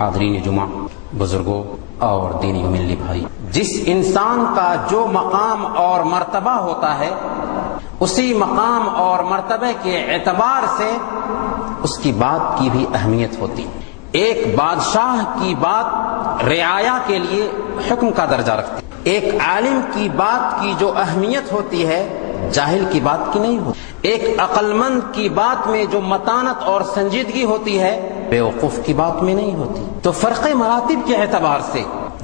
حاضرین جمعہ، بزرگوں اور دینی و ملی بھائی، جس انسان کا جو مقام اور مرتبہ ہوتا ہے اسی مقام اور مرتبے کے اعتبار سے اس کی بات کی بھی اہمیت ہوتی ہے۔ ایک بادشاہ کی بات رعایا کے لیے حکم کا درجہ رکھتی ہے، ایک عالم کی بات کی جو اہمیت ہوتی ہے جاہل کی بات کی نہیں ہوتی، ایک عقل مند کی بات میں جو متانت اور سنجیدگی ہوتی ہے بیوقوف کی بات میں نہیں ہوتی۔ تو فرق مراتب کے اعتبار سے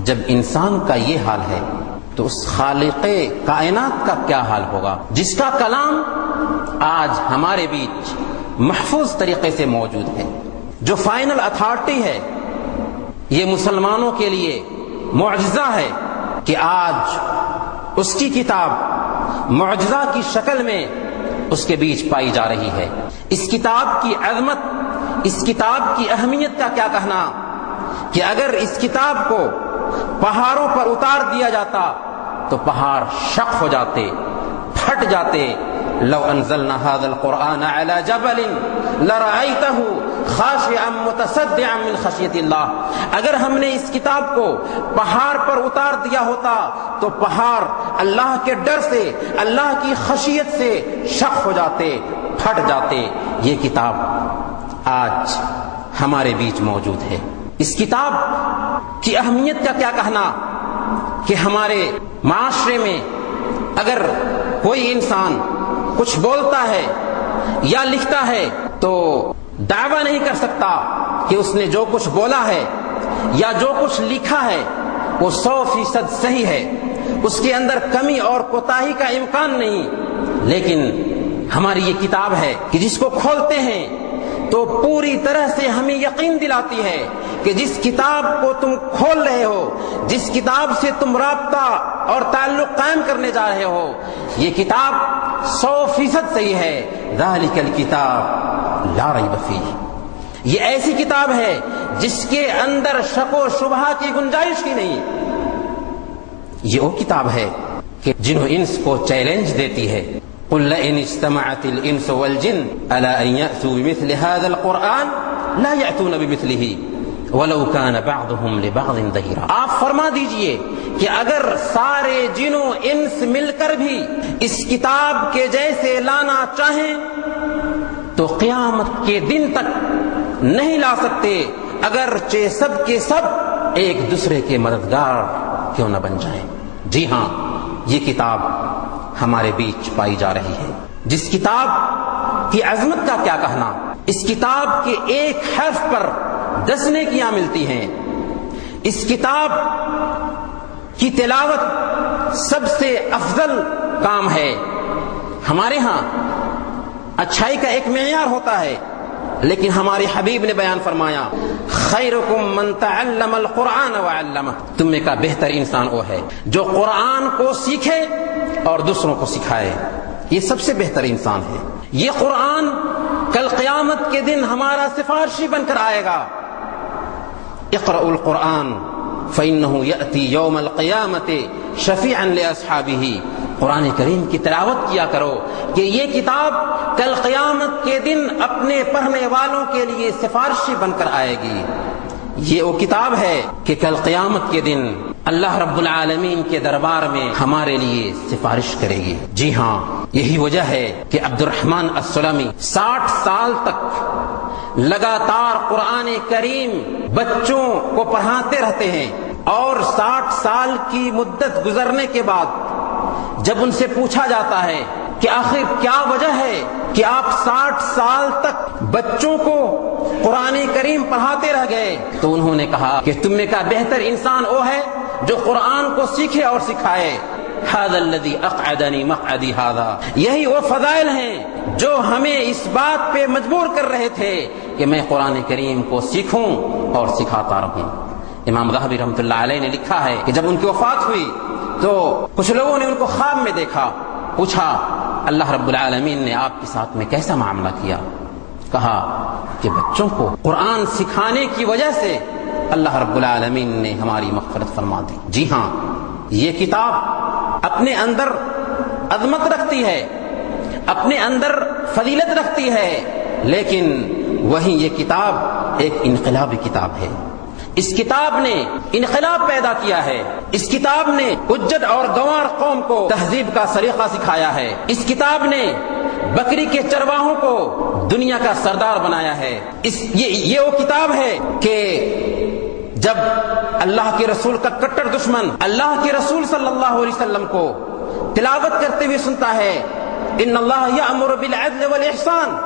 جب انسان کا یہ حال ہے تو اس خالق کائنات کا کیا حال ہوگا، جس کا کلام آج ہمارے بیچ محفوظ طریقے سے موجود ہے، جو فائنل اتھارٹی ہے۔ یہ مسلمانوں کے لیے معجزہ ہے کہ آج اس کی کتاب معجزہ کی شکل میں اس کے بیچ پائی جا رہی ہے۔ اس کتاب کی عظمت، اس کتاب کی اہمیت کا کیا کہنا کہ اگر اس کتاب کو پہاڑوں پر اتار دیا جاتا تو پہاڑ شق ہو جاتے، پھٹ جاتے۔ لو انزلنا هذا القرآن على جبل لرأيته خاشعا متصدعا من خشیت اللہ، اگر ہم نے اس کتاب کو پہاڑ پر اتار دیا ہوتا تو پہاڑ اللہ کے ڈر سے، اللہ کی خشیت سے شق ہو جاتے، پھٹ جاتے۔ یہ کتاب آج ہمارے بیچ موجود ہے۔ اس کتاب کی اہمیت کا کیا کہنا کہ ہمارے معاشرے میں اگر کوئی انسان کچھ بولتا ہے یا لکھتا ہے تو دعویٰ نہیں کر سکتا کہ اس نے جو کچھ بولا ہے یا جو کچھ لکھا ہے وہ 100% صحیح ہے، اس کے اندر کمی اور کوتاہی کا امکان نہیں۔ لیکن ہماری یہ کتاب ہے کہ جس کو کھولتے ہیں تو پوری طرح سے ہمیں یقین دلاتی ہے کہ جس کتاب کو تم کھول رہے ہو، جس کتاب سے تم رابطہ اور تعلق قائم کرنے جا رہے ہو، یہ کتاب 100% صحیح ہے۔ ذالک الکتاب لا ریب فیہ، یہ ایسی کتاب ہے جس کے اندر شک و شبہ کی گنجائش ہی نہیں۔ یہ وہ کتاب ہے کہ جن و انس کو چیلنج دیتی ہے، قل لئن اجتمعت الانس والجن الا ان یأتوا بمثل هذا القرآن لا یأتون بمثلہ ولو كان بعضهم لبعض ظہیرا۔ آپ فرما دیجئے کہ اگر سارے جن و انس مل کر بھی اس کتاب کے جیسے لانا چاہیں تو قیامت کے دن تک نہیں لا سکتے، اگرچہ سب کے سب ایک دوسرے کے مددگار کیوں نہ بن جائیں۔ جی ہاں، یہ کتاب ہمارے بیچ پائی جا رہی ہے۔ جس کتاب کی عظمت کا کیا کہنا، اس کتاب کے ایک حرف پر 10 نیکیاں ملتی ہیں۔ اس کتاب کی تلاوت سب سے افضل کام ہے۔ ہمارے ہاں اچھائی کا ایک معیار ہوتا ہے، لیکن ہمارے حبیب نے بیان فرمایا خیرکم من تعلم القرآن وعلمہ، تم میں کا بہتر انسان وہ ہے جو قرآن کو سیکھے اور دوسروں کو سکھائے، یہ سب سے بہتر انسان ہے۔ یہ قرآن کل قیامت کے دن ہمارا سفارشی بن کر آئے گا۔ اقرأوا القرآن فإنه يأتي يوم القيامة شفيعا لأصحابه، قرآن کریم کی تلاوت کیا کرو کہ یہ کتاب کل قیامت کے دن اپنے پڑھنے والوں کے لیے سفارشی بن کر آئے گی۔ یہ وہ کتاب ہے کہ کل قیامت کے دن اللہ رب العالمین کے دربار میں ہمارے لیے سفارش کرے گی۔ جی ہاں، یہی وجہ ہے کہ عبد الرحمن السلمی 60 سال تک لگاتار قرآن کریم بچوں کو پڑھاتے رہتے ہیں، اور 60 سال کی مدت گزرنے کے بعد جب ان سے پوچھا جاتا ہے کہ آخر کیا وجہ ہے کہ آپ 60 سال تک بچوں کو قرآن کریم پڑھاتے رہ گئے، تو انہوں نے کہا کہ تم میں کا بہتر انسان وہ ہے جو قرآن کو سیکھے اور سکھائے۔ ھذا الذی اقعدنی مقعدی ھذا، یہی وہ فضائل ہیں جو ہمیں اس بات پہ مجبور کر رہے تھے کہ میں قرآن کریم کو سیکھوں اور سکھاتا رہوں۔ امام ذہبی رحمۃ اللہ علیہ نے لکھا ہے کہ جب ان کی وفات ہوئی تو کچھ لوگوں نے ان کو خواب میں دیکھا، پوچھا اللہ رب العالمین نے آپ کے ساتھ میں کیسا معاملہ کیا؟ کہا کہ بچوں کو قرآن سکھانے کی وجہ سے اللہ رب العالمین نے ہماری مغفرت فرما دی۔ جی ہاں، یہ کتاب اپنے اندر عظمت رکھتی ہے، اپنے اندر فضیلت رکھتی ہے، لیکن وہیں یہ کتاب ایک انقلابی کتاب ہے۔ اس کتاب نے انقلاب پیدا کیا ہے، اس کتاب نے حجت اور گوار قوم کو تہذیب کا سلیقہ سکھایا ہے، اس کتاب نے بکری کے چرواہوں کو دنیا کا سردار بنایا ہے۔ یہ وہ کتاب ہے کہ جب اللہ کے رسول کا کٹر دشمن اللہ کے رسول صلی اللہ علیہ وسلم کو تلاوت کرتے ہوئے سنتا ہے، ان اللہ یأمر بالعدل والاحسان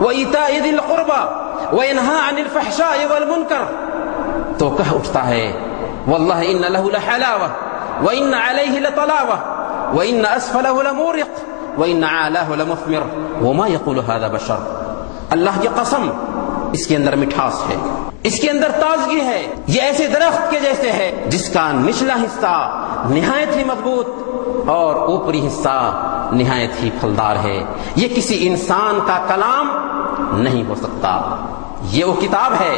وایتاء ذی القربى وینہی عن الفحشاء والمنکر، تو کہہ اٹھتا ہے واللہ ان لہ لحلاوہ وان علیہ لطلاوہ وان اسفلہ لمورق وان اعلاہ لمثمر وما یقول هذا بشر۔ اللہ کی قسم، اس کے اندر مٹھاس ہے، اس کے اندر تازگی ہے، یہ ایسے درخت کے جیسے ہے جس کا نچلا حصہ نہایت ہی مضبوط اور اوپری حصہ نہایت ہی پھلدار ہے، یہ کسی انسان کا کلام نہیں ہو سکتا۔ یہ وہ کتاب ہے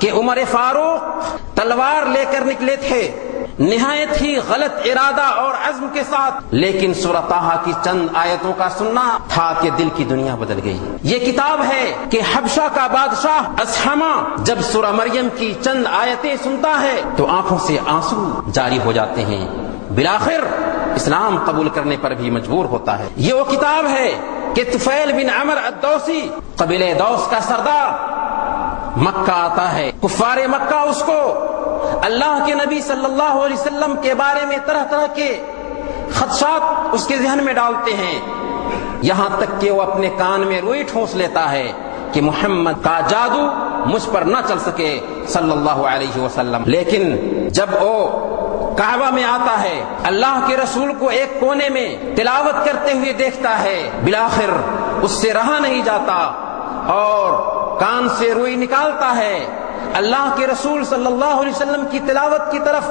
کہ عمر فاروق تلوار لے کر نکلے تھے نہایت ہی غلط ارادہ اور عزم کے ساتھ، لیکن سورہ طٰہٰ کی چند آیتوں کا سننا تھا کہ دل کی دنیا بدل گئی۔ یہ کتاب ہے کہ حبشہ کا بادشاہ اسحمہ جب سورہ مریم کی چند آیتیں سنتا ہے تو آنکھوں سے آنسو جاری ہو جاتے ہیں، بالآخر اسلام قبول کرنے پر بھی مجبور ہوتا ہے۔ یہ وہ کتاب ہے کہ طفیل بن عمر الدوسی قبیلہ دوس کا سردار مکہ آتا ہے، کفار مکہ اس کو اللہ کے نبی صلی اللہ علیہ وسلم کے بارے میں طرح طرح کے خدشات اس کے ذہن میں ڈالتے ہیں، یہاں تک کہ وہ اپنے کان میں روئی ٹھونس لیتا ہے کہ محمد کا جادو مجھ پر نہ چل سکے صلی اللہ علیہ وسلم۔ لیکن جب وہ کعبہ میں آتا ہے، اللہ کے رسول کو ایک کونے میں تلاوت کرتے ہوئے دیکھتا ہے، بالآخر اس سے رہا نہیں جاتا اور کان سے روئی نکالتا ہے، اللہ کے رسول صلی اللہ علیہ وسلم کی تلاوت کی طرف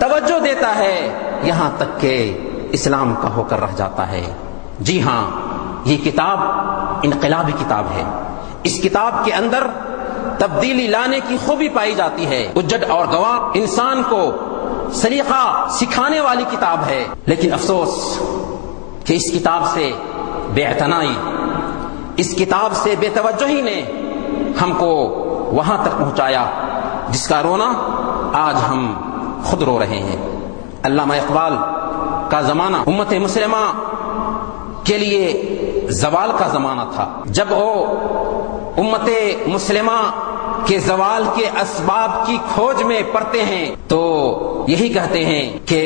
توجہ دیتا ہے، یہاں تک کہ اسلام کا ہو کر رہ جاتا ہے۔ جی ہاں، یہ کتاب انقلابی کتاب ہے، اس کتاب کے اندر تبدیلی لانے کی خوبی پائی جاتی ہے، حجت اور گواہ انسان کو سلیقہ سکھانے والی کتاب ہے۔ لیکن افسوس کہ اس کتاب سے بے اعتنائی، اس کتاب سے بے توجہی نے ہم کو وہاں تک پہنچایا جس کا رونا آج ہم خود رو رہے ہیں۔ علامہ اقبال کا زمانہ امت مسلمہ کے لیے زوال کا زمانہ تھا، جب وہ امت مسلمہ کے زوال کے اسباب کی کھوج میں پڑتے ہیں تو یہی کہتے ہیں کہ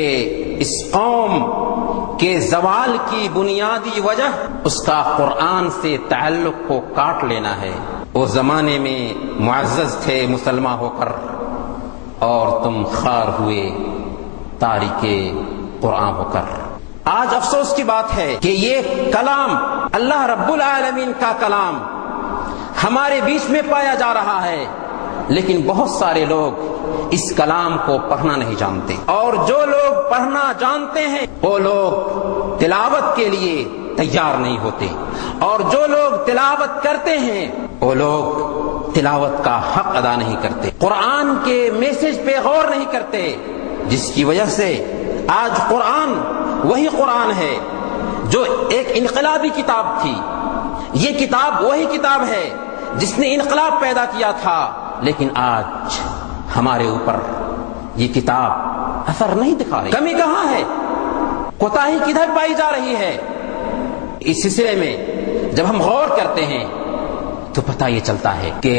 اس قوم کے زوال کی بنیادی وجہ اس کا قرآن سے تعلق کو کاٹ لینا ہے۔ وہ زمانے میں معزز تھے مسلمان ہو کر اور تم خار ہوئے تارک قرآن ہو کر۔ آج افسوس کی بات ہے کہ یہ کلام اللہ رب العالمین کا کلام ہمارے بیچ میں پایا جا رہا ہے، لیکن بہت سارے لوگ اس کلام کو پڑھنا نہیں جانتے، اور جو لوگ پڑھنا جانتے ہیں وہ لوگ تلاوت کے لیے تیار نہیں ہوتے، اور جو لوگ تلاوت کرتے ہیں وہ لوگ تلاوت کا حق ادا نہیں کرتے، قرآن کے میسج پہ غور نہیں کرتے، جس کی وجہ سے آج قرآن وہی قرآن ہے جو ایک انقلابی کتاب تھی، یہ کتاب وہی کتاب ہے جس نے انقلاب پیدا کیا تھا، لیکن آج ہمارے اوپر یہ کتاب اثر نہیں دکھا رہی۔ کمی کہاں ہے، کوتاہی کدھر پائی جا رہی ہے؟ اس سلسلے میں جب ہم غور کرتے ہیں تو پتہ یہ چلتا ہے کہ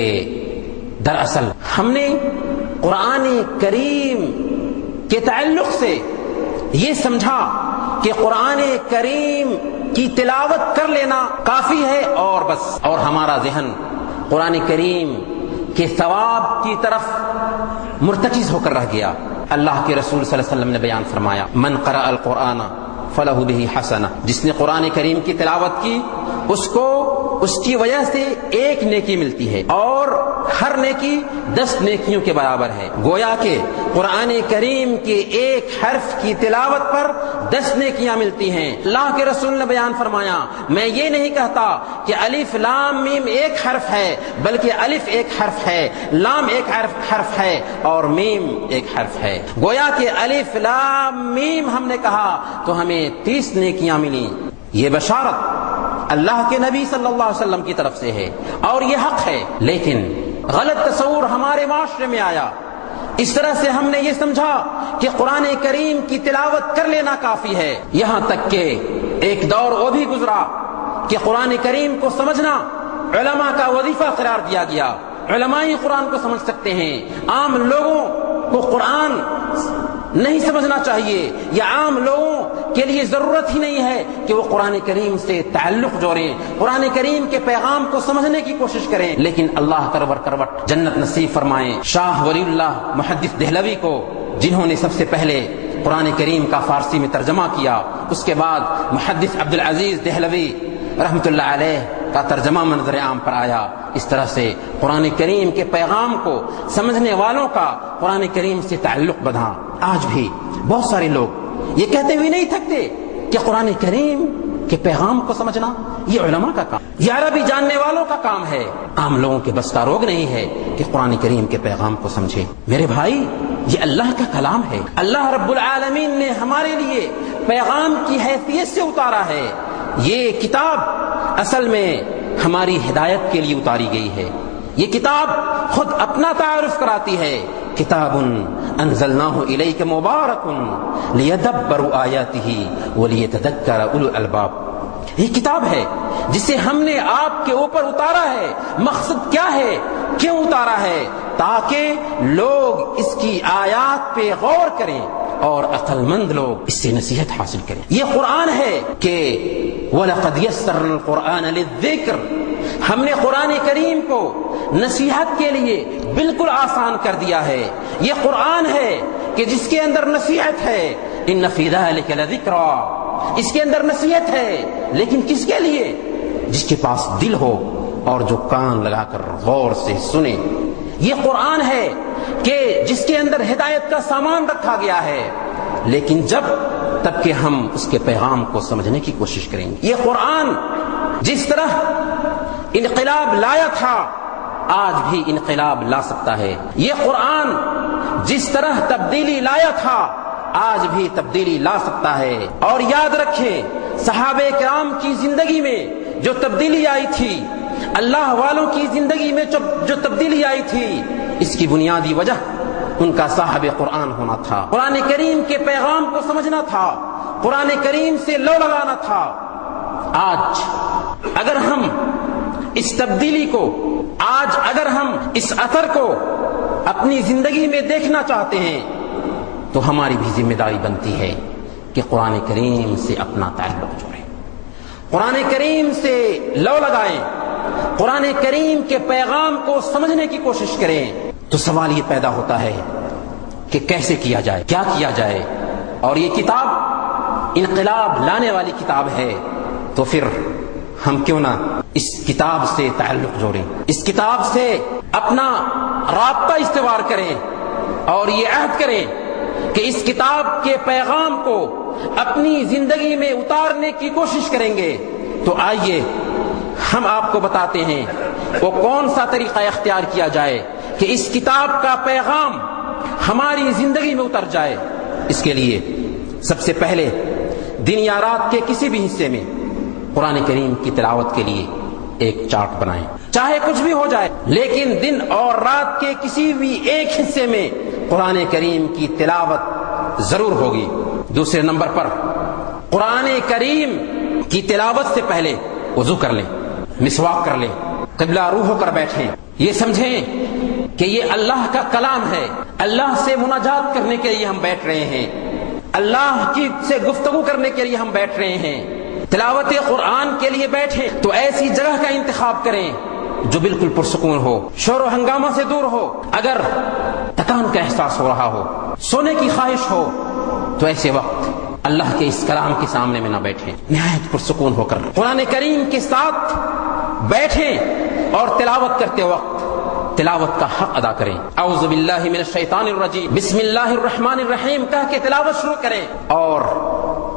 دراصل ہم نے قرآن کریم کے تعلق سے یہ سمجھا کہ قرآن کریم کی تلاوت کر لینا کافی ہے اور بس، اور ہمارا ذہن قرآن کریم کے ثواب کی طرف مرتکز ہو کر رہ گیا۔ اللہ کے رسول صلی اللہ علیہ وسلم نے بیان فرمایا، من قرأ القرآن فلہ بہ حسنہ، جس نے قرآن کریم کی تلاوت کی اس کو اس کی وجہ سے ایک نیکی ملتی ہے اور ہر نیکی 10 نیکیوں کے برابر ہے۔ گویا کہ قرآن کریم کے ایک حرف کی تلاوت پر 10 نیکیاں ملتی ہیں۔ اللہ کے رسول نے بیان فرمایا، میں یہ نہیں کہتا کہ الف لام میم ایک حرف ہے، بلکہ الف ایک حرف ہے، لام ایک حرف ہے اور میم ایک حرف ہے۔ گویا کہ الف لام میم ہم نے کہا تو ہمیں 30 نیکیاں ملی۔ یہ بشارت اللہ کے نبی صلی اللہ علیہ وسلم کی طرف سے ہے اور یہ حق ہے، لیکن غلط تصور ہمارے معاشرے میں آیا. اس طرح سے ہم نے یہ سمجھا کہ قرآن کریم کی تلاوت کر لینا کافی ہے. یہاں تک کہ ایک دور وہ بھی گزرا کہ قرآن کریم کو سمجھنا علماء کا وظیفہ قرار دیا گیا. علماء ہی قرآن کو سمجھ سکتے ہیں. عام لوگوں کو قرآن نہیں سمجھنا چاہیے, یا عام لوگوں کے لیے ضرورت ہی نہیں ہے کہ وہ قرآن کریم سے تعلق جوڑیں, قرآن کریم کے پیغام کو سمجھنے کی کوشش کریں. لیکن اللہ کروٹ جنت نصیب فرمائیں شاہ ولی اللہ محدث دہلوی کو, جنہوں نے سب سے پہلے قرآن کریم کا فارسی میں ترجمہ کیا. اس کے بعد محدث عبدالعزیز دہلوی رحمۃ اللہ علیہ کا ترجمہ منظر عام پر آیا. اس طرح سے قرآن کریم کے پیغام کو سمجھنے والوں کا قرآن کریم سے تعلق بڑھا. آج بھی بہت سارے لوگ یہ کہتے ہوئے نہیں تھکتے کہ قرآن کریم کے پیغام کو سمجھنا یہ علماء کا کام, یہ عربی جاننے والوں کا کام ہے. عام لوگوں کے بس کا روگ نہیں ہے کہ قرآن کریم کے پیغام کو سمجھے. میرے بھائی, یہ اللہ کا کلام ہے. اللہ رب العالمین نے ہمارے لیے پیغام کی حیثیت سے اتارا ہے. یہ کتاب اصل میں ہماری ہدایت کے لیے اتاری گئی ہے. یہ کتاب خود اپنا تعارف کراتی ہے. کتاب انزلناہ الیک مبارک لیدبروا آیاتہ ولیتذکر اولو الالباب. یہ کتاب ہے جسے ہم نے آپ کے اوپر اتارا ہے. مقصد کیا ہے, کیوں اتارا ہے؟ تاکہ لوگ اس کی آیات پہ غور کریں اور عقل مند لوگ اس سے نصیحت حاصل کریں. یہ قرآن ہے کہ وَلَقَدْ يَسَّرْنَا الْقُرْآنَ لِلذِّكْرِ, ہم نے قرآن کریم کو نصیحت کے لیے بالکل آسان کر دیا ہے. یہ قرآن ہے کہ جس کے اندر نصیحت ہے. إِنَّ فِي ذَلِكَ لَذِكْرَىٰ, اس کے اندر نصیحت ہے, لیکن کس کے لیے؟ جس کے پاس دل ہو اور جو کان لگا کر غور سے سنے. یہ قرآن ہے کہ جس کے اندر ہدایت کا سامان رکھا گیا ہے, لیکن تب کہ ہم اس کے پیغام کو سمجھنے کی کوشش کریں گے. یہ قرآن جس طرح انقلاب لایا تھا آج بھی انقلاب لا سکتا ہے. یہ قرآن جس طرح تبدیلی لایا تھا آج بھی تبدیلی لا سکتا ہے. اور یاد رکھیں, صحابہ کرام کی زندگی میں جو تبدیلی آئی تھی, اللہ والوں کی زندگی میں جو تبدیلی آئی تھی, اس کی بنیادی وجہ ان کا صاحب قرآن ہونا تھا. قرآن کریم کے پیغام کو سمجھنا تھا, قرآن کریم سے لو لگانا تھا. آج اگر ہم اس تبدیلی کو, آج اگر ہم اس اثر کو اپنی زندگی میں دیکھنا چاہتے ہیں تو ہماری بھی ذمہ داری بنتی ہے کہ قرآن کریم سے اپنا تعلق جوڑیں, قرآن کریم سے لو لگائیں, قرآن کریم کے پیغام کو سمجھنے کی کوشش کریں. تو سوال یہ پیدا ہوتا ہے کہ کیسے کیا جائے, کیا کیا جائے؟ اور یہ کتاب انقلاب لانے والی کتاب ہے, تو پھر ہم کیوں نہ اس کتاب سے تعلق جوڑیں, اس کتاب سے اپنا رابطہ استوار کریں اور یہ عہد کریں کہ اس کتاب کے پیغام کو اپنی زندگی میں اتارنے کی کوشش کریں گے. تو آئیے ہم آپ کو بتاتے ہیں وہ کون سا طریقہ اختیار کیا جائے کہ اس کتاب کا پیغام ہماری زندگی میں اتر جائے. اس کے لیے سب سے پہلے دن یا رات کے کسی بھی حصے میں قرآن کریم کی تلاوت کے لیے ایک چارٹ بنائیں, چاہے کچھ بھی ہو جائے, لیکن دن اور رات کے کسی بھی ایک حصے میں قرآن کریم کی تلاوت ضرور ہوگی. دوسرے نمبر پر قرآن کریم کی تلاوت سے پہلے وضو کر لیں, مسواک کر لیں, قبلہ روح ہو کر بیٹھیں. یہ سمجھیں کہ یہ اللہ کا کلام ہے, اللہ سے مناجات کرنے کے لیے ہم بیٹھ رہے ہیں, اللہ کی سے گفتگو کرنے کے لیے ہم بیٹھ رہے ہیں. تلاوت قرآن کے لیے بیٹھیں تو ایسی جگہ کا انتخاب کریں جو بالکل پرسکون ہو, شور و ہنگامہ سے دور ہو. اگر تکان کا احساس ہو رہا ہو, سونے کی خواہش ہو, تو ایسے وقت اللہ کے اس کلام کے سامنے میں نہ بیٹھیں, نہایت پرسکون ہو کر قرآن کریم کے ساتھ بیٹھیں اور تلاوت کرتے وقت تلاوت کا حق ادا کریں. اعوذ باللہ من الشیطان الرجیم, بسم اللہ الرحمن الرحیم کہہ کے تلاوت شروع کریں اور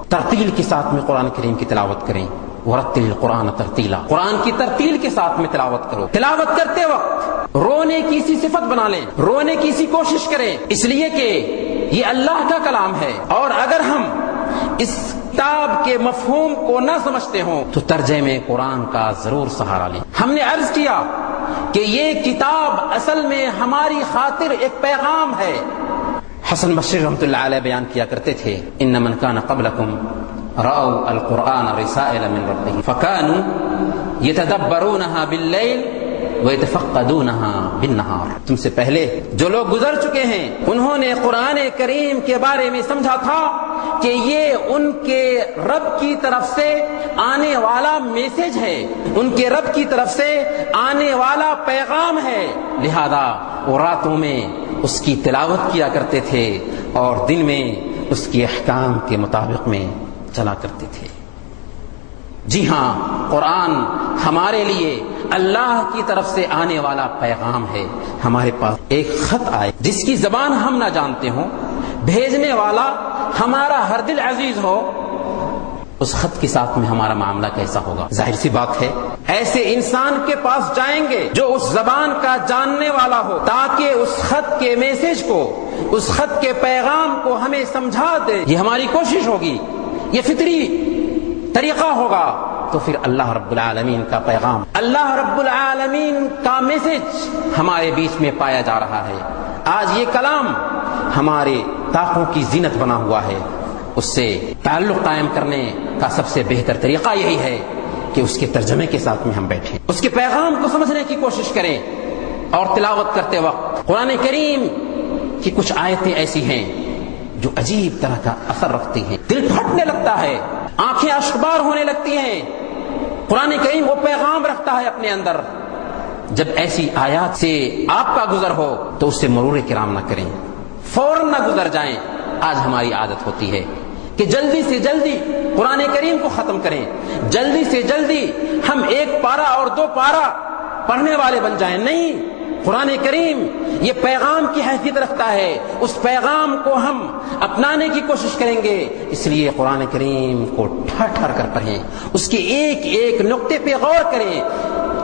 ترتیل کے ساتھ میں قرآن کریم کی تلاوت کریں. ورتل القرآن ترتیلا, قرآن کی ترتیل کے ساتھ میں تلاوت کرو. تلاوت کرتے وقت رونے کی سی صفت بنا لیں, رونے کی سی کوشش کریں, اس لیے کہ یہ اللہ کا کلام ہے. اور اگر ہم اس کتاب کے مفہوم کو نہ سمجھتے ہوں تو ترجمے قرآن کا ضرور سہارا لیں. ہم نے عرض کیا کہ یہ کتاب اصل میں ہماری خاطر ایک پیغام ہے۔ حسن بصری رحمۃ اللہ علیہ بیان کیا کرتے تھے، ان من کان قبلکم رأوا القرآن رسائل من ربهم فكانوا يتدبرونها بالليل ويتفقدونها بالنهار۔ تم سے پہلے جو لوگ گزر چکے ہیں انہوں نے قرآن کریم کے بارے میں سمجھا تھا کہ یہ ان کے رب کی طرف سے آنے والا میسج ہے، ان کے رب کی طرف سے آنے والا پیغام ہے، لہذا وہ راتوں میں اس کی تلاوت کیا کرتے تھے اور دن میں اس کے احکام کے مطابق میں چلا کرتے تھے۔ جی ہاں، قرآن ہمارے لیے اللہ کی طرف سے آنے والا پیغام ہے۔ ہمارے پاس ایک خط آئے جس کی زبان ہم نہ جانتے ہوں، بھیجنے والا ہمارا ہر دل عزیز ہو، اس خط کے ساتھ میں ہمارا معاملہ کیسا ہوگا؟ ظاہر سی بات ہے ایسے انسان کے پاس جائیں گے جو اس زبان کا جاننے والا ہو، تاکہ اس خط کے میسج کو، اس خط کے پیغام کو ہمیں سمجھا دے۔ یہ ہماری کوشش ہوگی، یہ فطری طریقہ ہوگا، تو پھر اللہ رب العالمین کا پیغام، اللہ رب العالمین کا میسج ہمارے بیچ میں پایا جا رہا ہے۔ آج یہ کلام ہمارے طاقوں کی زینت بنا ہوا ہے، اس سے تعلق قائم کرنے کا سب سے بہتر طریقہ یہی ہے کہ اس کے ترجمے کے ساتھ میں ہم بیٹھیں، اس کے پیغام کو سمجھنے کی کوشش کریں، اور تلاوت کرتے وقت قرآن کریم کی کچھ آیتیں ایسی ہیں جو عجیب طرح کا اثر رکھتی ہیں، دل پھٹنے لگتا ہے، آنکھیں اشکبار ہونے لگتی ہیں۔ قرآن کریم وہ پیغام رکھتا ہے اپنے اندر۔ جب ایسی آیات سے آپ کا گزر ہو تو اس سے مرور کرام نہ کریں، فوراً نہ گزر جائیں۔ آج ہماری عادت ہوتی ہے کہ جلدی سے جلدی قرآن کریم کو ختم کریں، جلدی سے جلدی ہم ایک پارہ اور 2 پارہ پڑھنے والے بن جائیں۔ نہیں، قرآن کریم یہ پیغام کی حیثیت رکھتا ہے، اس پیغام کو ہم اپنانے کی کوشش کریں گے۔ اس لیے قرآن کریم کو ٹھہر ٹھہر کر پڑھیں، اس کے ایک ایک نقطے پہ غور کریں،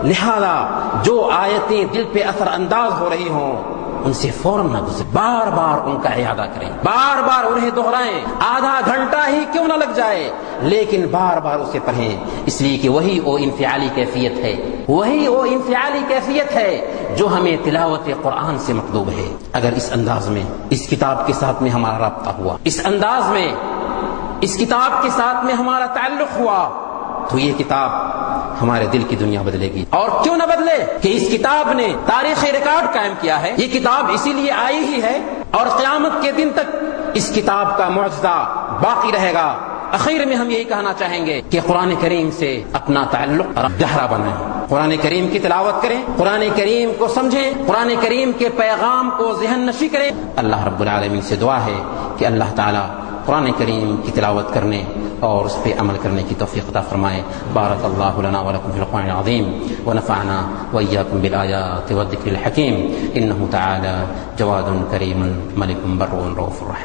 لہذا جو آیتیں دل پہ اثر انداز ہو رہی ہوں ان سے فوراً نہ گزریں، بار بار ان کا اعادہ کریں، بار بار انہیں دہرائیں، آدھا گھنٹہ ہی کیوں نہ لگ جائے لیکن بار بار اسے پڑھیں، اس لیے کہ وہی وہ انفعالی کیفیت ہے، وہی وہ انفعالی کیفیت ہے جو ہمیں تلاوت قرآن سے مطلوب ہے۔ اگر اس انداز میں اس کتاب کے ساتھ میں ہمارا رابطہ ہوا، اس انداز میں اس کتاب کے ساتھ میں ہمارا تعلق ہوا، تو یہ کتاب ہمارے دل کی دنیا بدلے گی۔ اور کیوں نہ بدلے کہ اس کتاب نے تاریخی ریکارڈ قائم کیا ہے، یہ کتاب اسی لیے آئی ہی ہے اور قیامت کے دن تک اس کتاب کا معجزہ باقی رہے گا۔ اخیر میں ہم یہی کہنا چاہیں گے کہ قرآن کریم سے اپنا تعلق گہرا بنائیں، قرآن کریم کی تلاوت کریں، قرآن کریم کو سمجھیں، قرآن کریم کے پیغام کو ذہن نشی کریں۔ اللہ رب العالمین سے دعا ہے کہ اللہ تعالی قرآن کریم کی تلاوت کرنے اور اس پہ عمل کرنے کی توفیق عطا فرمائے۔ بارک اللہ لنا ولکم فی القرآن العظیم ونفعنا وإیاکم بالآیات والذکر الحکیم، انہ تعالی جواد کریم ملک بر رؤوف رحیم۔